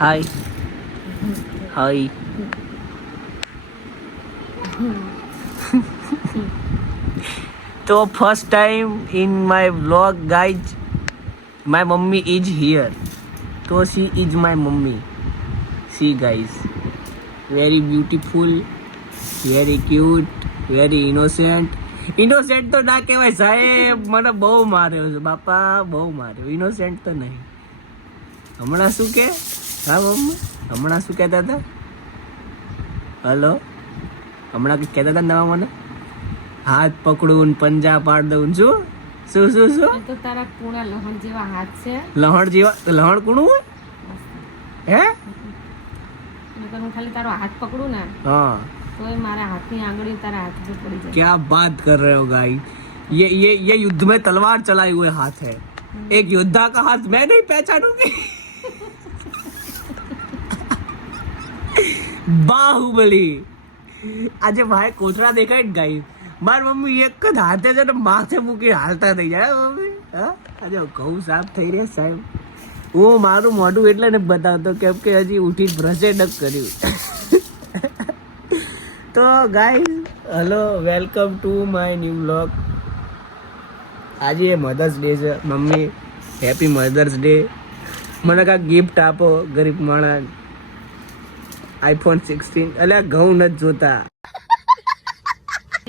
Hi. Hi. So first time in my vlog, guys, my mummy is here. So she is my mummy. See, guys, very beautiful, very cute, very innocent. Innocent તો ના કહેવાય સાહેબ, મને બહુ માર્યો છે બાપા, બહુ માર્યો. ઇનોસેન્ટ તો નહીં. હમણાં શું કે હા મમ્મી, હમણાં શું કહેતા હતા? હલો, હમણાં કંઈક કહેતા હતા નવા મને, હાથ પકડું પંજા પાડ દઉં. શું શું શું શું? તો તારા કુણા લહણ જેવા હાથ છે. લહણ જેવા? લહણ કુણું હોય હે? હું ખાલી તારો હાથ પકડું ને હા તો મારા હાથની આંગળી તારા હાથ પર પડી જાય. क्या बात कर रहे हो गाइस, ये युद्ध में तलवार चलाए हुए हाथ है. एक योद्धा का हाथ मैं नहीं पहचानूंगी. બાહુબલી. આજે ભાઈ કોથળા દેખાય ને ગાઈસ, મારી મમ્મી એક જ હાથે છે ને માથે મૂકી હાલતા થઈ જાય મમ્મી. હા, આજે ઘઉં સાફ થઈ રહ્યા સાહેબ. હું મારું મોઢું એટલે ને બતાવતો કેમ કે હજી ઉઠી બ્રશે ન કર્યું. તો guys hello, welcome to my new vlog. આજે મધર્સ ડે છે. Mummy happy mother's day. મને કાંઈક ગિફ્ટ આપો ગરીબ માણસ. આઈફોન 16. અલ્યા ઘઉં નથી જોતા.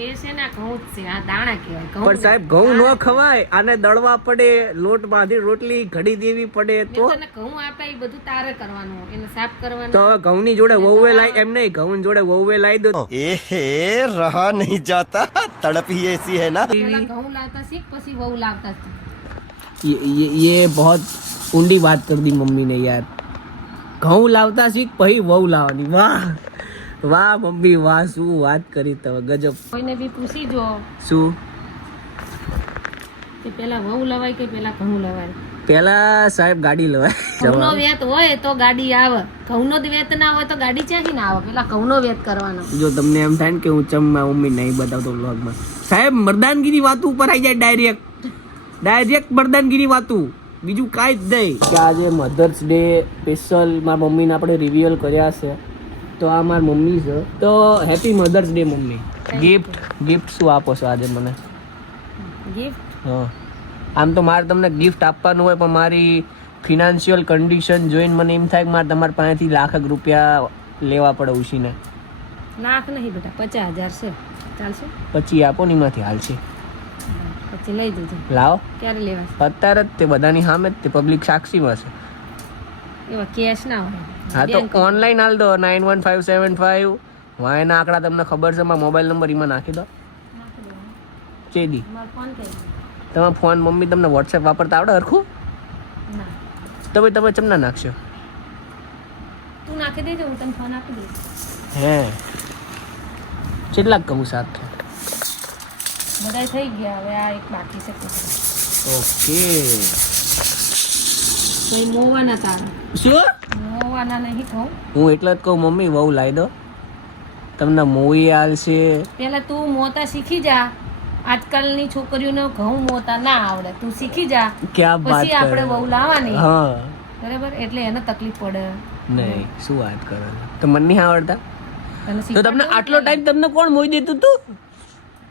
એ છે ને ઘઉં જ છે, આ દાણા કહેવાય. પણ સાહેબ ઘઉં ન ખવાય, આને દળવા પડે, લોટ બાંધી રોટલી ઘડી દેવી પડે. તો તને ઘઉં આપે એ બધું તારે કરવાનું, એને સાફ કરવાનું. તો હવે ઘઉંની જોડે વહુએ લાઈ, એમ નહીં, ઘઉં જોડે વહુએ લાવી દો. एहे रहा नहीं जाता, तड़प ही ऐसी है ना. પેલા ઘઉં લાવતા શીખ, પછી વહુ લાવતા શીખ. ये बहुत ઊંડી વાત કરી દી મમ્મી ને યાર. ઘઉં લાવતા શીખ પછી વહુ લાવવાની. વાહ વાહ મમ્મી વાહ, શું વાત કરી તમે, ગજબ. કોઈને બી પૂછી જો શું કે પેલા વહુ લવાય કે પેલા ઘઉં લવાય. પેલા સાહેબ ગાડી લેવાય. ઘઉંનો વેત હોય તો ગાડી આવે, ઘઉંનો જ વેત ના હોય તો ગાડી ક્યાંથી ના આવે. પેલા ઘઉંનો વેત કરવાનો. જો તમને એમ થાય ને કે હું ચમમાં મમ્મી નહીં બતાવતો વ્લોગમાં, સાહેબ મર્દાનગીરી વાતું ઉપર આવી જાય ડાયરેક્ટ મર્દાનગીરી વાતું, બીજું કાંઈ જ નહીં. કે આજે મધર્સ ડે સ્પેશિયલ મારા મમ્મીને આપણે રિવ્યુઅલ કર્યા છે. તો આ મારી મમ્મી છે, તો happy mother's day mummy. Gift શું આપો છો આજે મને? ગિફ્ટ? હા, આમ તો મારે તમને ગિફ્ટ આપવાનું હોય પણ મારી ફિનાન્શિયલ કન્ડિશન જોઈને મને એમ થાય કે મારે તમારી પાસેથી લાખ રૂપિયા લેવા પડે ઉછીને. લાખ નહીં બેટા, 50,000 છે, ચાલશે? પછી આપો ને, એમાંથી હાલશે. પછી લઈ દેજો. લાવો ક્યારે લેવા? અત્યારે જ, તે બધાની સામે જ, તે પબ્લિક સાક્ષીમાં છે. એવા કેશ ના હોય. હા તો ઓનલાઈન હાલ દો, 91575. વાયના આંકડા તમને ખબર છે, મારા મોબાઈલ નંબર એમાં નાખી દો. ચેદી મારો ફોન કઈ? તમારો ફોન મમ્મી તમને વોટ્સએપ વાપરતા આવડે હરખું? ના. તમે ચમ ના નાખશો? તું નાખી દેજો, હું તને ફોન આપી દઈશ. હે કેટલાક કહું સાથે? બધાય થઈ ગયા, હવે આ એક બાકી છે. ઓકે. કઈ મોવાના તારા? શું મોવાના નહીં કહું. હું એટલે જ કહું મમ્મી વહુ લાવી દો, તમને મોઈ હાલશે. પેલા તું મોતા શીખી જા. આજકાલની છોકરીઓને ઘઉં મોતા ના આવડે, તું શીખી જા. ક્યાં વાત પછી આપણે કરે? વહુ લાવવાની. હા બરાબર, એટલે એને તકલીફ પડે. નહીં, શું વાત કરો છો? તો મને નહીં આવડતા. તને તો તમને આટલો ટાઈમ તમને કોણ મોઈ દેતું તું?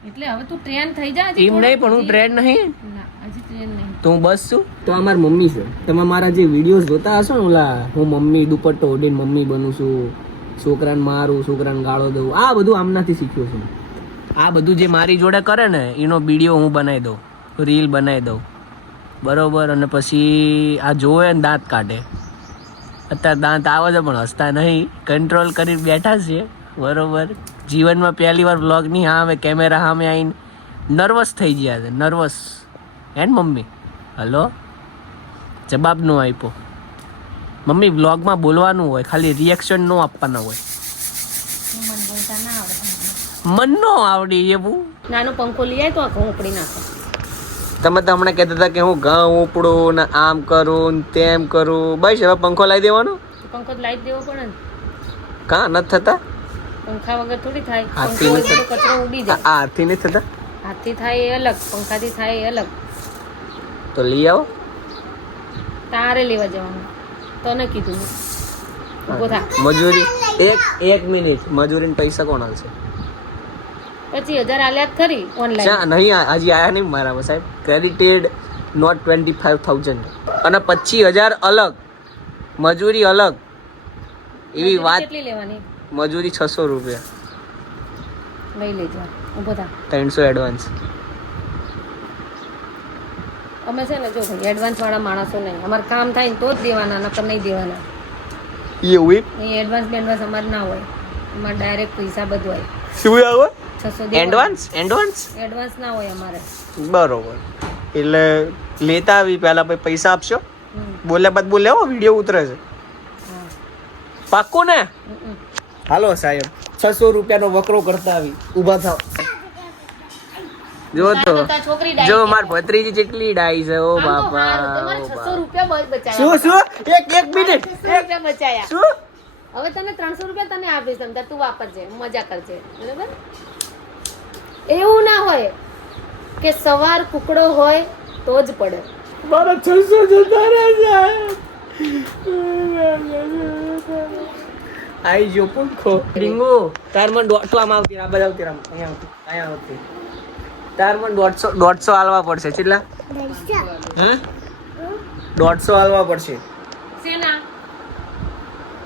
એટલે હવે તું ટ્રેન થઈ જા. હજી એમ નહીં, પણ હું ટ્રેન નહીં, ના, હજી ટ્રેન નહીં. તો હું બસ છું. તો આ મારી મમ્મી છે. તમે મારા જે વિડીયોઝ જોતા હશો ને, ઓલા હું મમ્મી દુપટ્ટો ઓઢીને મમ્મી બનું છું, છોકરાને મારું, છોકરાને ગાળો દઉં, આ બધું આમનાથી શીખ્યો છું. આ બધું જે મારી જોડે કરે ને એનો વિડીયો હું બનાવી દઉં, રીલ બનાવી દઉં, બરોબર. અને પછી આ જોવે ને દાંત કાઢે. અત્યારે દાંત આવે છે પણ હસતા નહીં, કંટ્રોલ કરી બેઠા છે, બરોબર. જીવનમાં પહેલી વાર વ્લોગ નહીં આવે, કેમેરા સામે આવીને નર્વસ થઈ ગયા છે, નર્વસ. હે ને મમ્મી? હલો, જવાબ ન આપ્યો. મમ્મી વ્લોગમાં બોલવાનું હોય, ખાલી રિએક્શન ન આપવાના હોય. મને બોલતા ના આવડે. મન નો આવડી એવું. નાનો પંખો લઈ આય તો આ ઘઉં ઉપડી નાખો. તમે તો હમણાં કહેતા હતા કે હું ઘઉં ઉપડું ને આમ કરું ને તેમ કરું. બસ હવે પંખો લાવી દેવાનો. પંખો તો લાવી દેવો પડે ને. કાં નથી થતા? પંખા વગર થોડી થાય. હાથથી પંખો નથી હોય તો કચરો ઉડી જાય. આ હાથથી નથી થતા? હાથથી થાય એ અલગ, પંખાથી થાય એ અલગ. તો લઈ આવો. તારે લેવા જવાનું, તને કીધું. ઊભો થા. મજૂરી એક મિનિટ મજૂરીને પૈસા કોણ આલશે? 25,000 આલ્યા જ ખરી ઓનલાઈન. ચા નહીં હજી આયા નહીં મારામાં સાહેબ. ક્રેડિટેડ નોટ 25,000 અને 25,000 અલગ મજૂરી અલગ એવી વાત. કેટલી લેવાની? મજૂરી 600 રૂપિયા, લઈ લેજો. ઊભો થા. 300 એડવાન્સ. અમે છે ને જો ભાઈ એડવાન્સ વાળા માણસો નહીં. અમારે કામ થાય ને તો જ દેવાના, નકર નહીં દેવાના. એવું એ એડવાન્સ અમારે ના હોય. અમારે ડાયરેક્ટ પૈસા બધું હોય. શું આવે? 600 એડવાન્સ એડવાન્સ ના હોય અમારે. બરોબર. એટલે લેતા આવી પહેલા પછી પૈસા આપશો? બોલ્યા બાદ બોલે હો, વિડીયો ઉતરે છે. હા. પાક્કું ને? હમ. હાલો સાહેબ 600 રૂપિયાનો વકરો કરતા આવી. ઊભા થાવ. જો તો તાર છોકરી ડાઈ જો છે. માર ભત્રીજી કેટલી ડાઈ છે. ઓ આમ તો બાપા હારું, તમારે ઓ 600 બાપા. રૂપિયા બચાયા. શું એક મિનિટ 600 રૂપિયા બચાયા. શું? હવે તને 300 રૂપિયા તને આપીશ, તમ તાર તું વાપરજે, મજા કરજે, બરાબર? એવું ના હોય કે સવાર કુકડો હોય તો જ પડે. મારા 600 જતા રહ્યા આઈ જો પંખો ડીંગો તાર મને દોઢસો આમ આવતી આ બધા આવતી રામ અહીંયા આવતી તાર મને 150 આલવા પડશે. કેટલા? હા 150 આલવા પડશે. સેના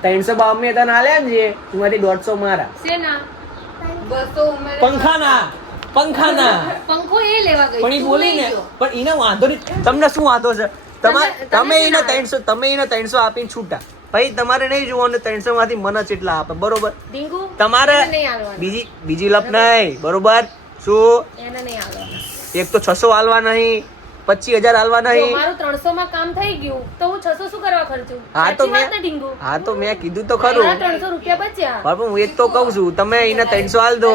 300 બાવ મેં તને આલ્યા ને જે એમાંથી 150 મારા. સેના 200 ઉમેરે. પંખાના પંખો એ લેવા ગઈ. પણ ઈ તું બોલી લઈ ને ગયો. પણ એને વાંધો નહીં. તમને શું વાંધો છે? તમે તમે એને કેટલા 300 આપીને છૂટા. ભાઈ તમારે નહીં જોવાનું 300 માંથી મને કેટલા આપે. બરોબર? ડીંગુ તમારે એને નહીં આલવાના. બીજી લપ નહીં. બરોબર? શું એને નહીં આલવાના. એક તો 600 આલવા નહીં, 25,000 આલવા જો નહીં. મારું 300 માં કામ થઈ ગયું તો હું 600 શું કરવા ખર્ચું? હા તો સાચી વાત ને મેં ડીંગુ? મેં કીધું તો ખરું. મારા 300 રૂપિયા બચ્યા. પણ હું એ જ તો કહું છું. તમે એને 300 આલ દો,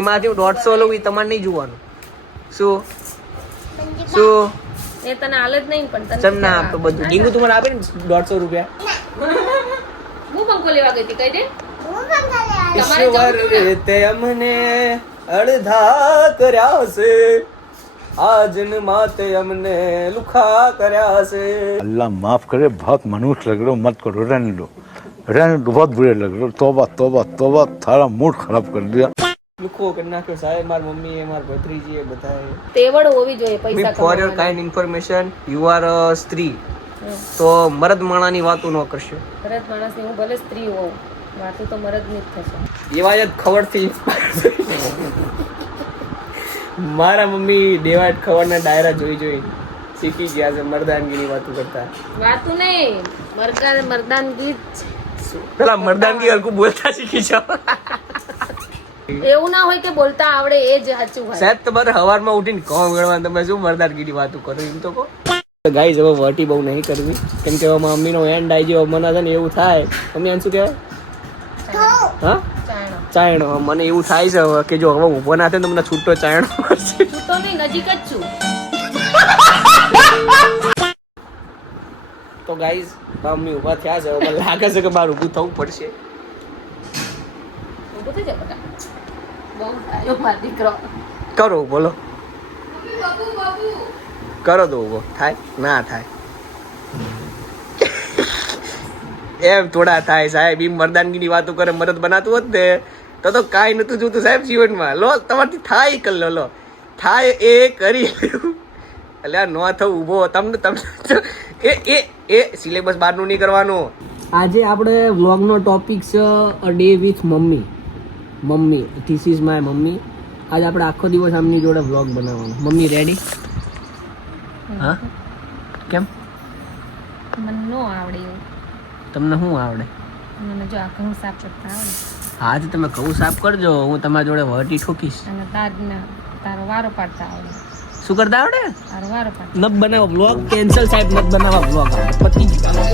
એમાંથી હું 150 લઉં. એ તમારે નહીં જોવાનું. શું એ તને હાલ જ નહીં પણ તને ચમ ના આપતો બધું. ડીંગુ તું મને આપે ને 150 રૂપિયા. હું પંખો લેવા ગઈ હતી, કહી દે. તમારે ઈશ્વર જવું હતું ને? તે અમને અડધા કર્યા છે, આજન માતે અમને લુખા કર્યા છે. अल्लाह माफ करे, बहुत मनुष्य लग रहे हो, मत करो, रहने दो बहुत बुरे लग रहे हो. तौबा तौबा तौबा, थारा मूड खराब कर दिया. લુખો કરી નાખ્યો સાહેબ. મારી મમ્મી એ મારી ભત્રીજી એ બધાએ. તેવડ હોવી જોઈએ પૈસા ફોર યોર કમાવાની. કાઇન્ડ ઇન્ફોર્મેશન, યુ આર સ્ત્રી તો મરદ માણાની વાતો ન કરશો. ભરત માણસની હું ભલે સ્ત્રી હોઉં, વાતું તો મરદ ની જ થશે. એવા જ ખવડથી મારા મમ્મી ડેવાડ ખવડના ડાયરા જોઈ શીખી ગયા છે મર્દાનગીની વાતો કરતા. વાતું નહીં, મર્દાનગી જ. પેલા મર્દાનગી હલકું બોલતા શીખી જાઓ. એવું ના હોય કે બોલતા આવડે એ જ સાચું હોય. સાહેબ તમારે સવારમાં ઉઠીને કોણ ગણવાનું, તમે શું મર્દાનગીની વાતો કરો એમ તો કહો. ગાઈઝ હવે વટી બહુ નહીં કરવી, કેમ કે હવે મમ્મીનો એન્ડ આવી ગયો. મને છે ને એવું થાય, મમ્મી આને શું કહેવાય? હા ચાયણો. ચાયણો. મને એવું થાય છે હવે કે જો હવે ઊભો ના થાય તો મને છૂટો ચાયણો મળશે. છૂટો નહીં, નજીક જ છું. તો ગાઈઝ મમ્મી ઊભા થયા છે. હવે મને લાગે છે કે મારે ઊભું થવું પડશે. ઊભો થઈ જા બેટા. બહુ ડાયો મારો દીકરો. કરો બોલો, કરો તો ઊભો થાય ના થાય એમ થોડા થાય સાહેબ. એમ મર્દાનગીની વાતો કરે મરદ બનાતું હોત ને તો કાંઈ નતું જોતું સાહેબ જીવનમાં. લો તમારથી થાય કર લો થાય એ કરી એટલે આ ન થવું ઊભો. તમને એ સિલેબસ બહારનું નહીં કરવાનું. આજે આપણે વ્લોગનો ટોપિક છે a day with mummy. This is my mummy. આજે આપણે આખો દિવસ આમની જોડે વ્લોગ બનાવવાનો. Mummy ready? હા કેમ? મને નો આવડે એવું. તમને શું આવડે? મને જો આ ઘઉં સાફ કરતા આવડે. હા તો તમે ઘઉં સાફ કરજો, હું તમારી જોડે વટી ઠોકીશ. અને તારો વારો પાડતા આવડે. શું કરતા આવડે? તારો વારો પાડતા. નબ બનાવો બ્લોગ કેન્સલ સાહેબ. નબ બનાવવા બ્લોગ પતિ કરવા.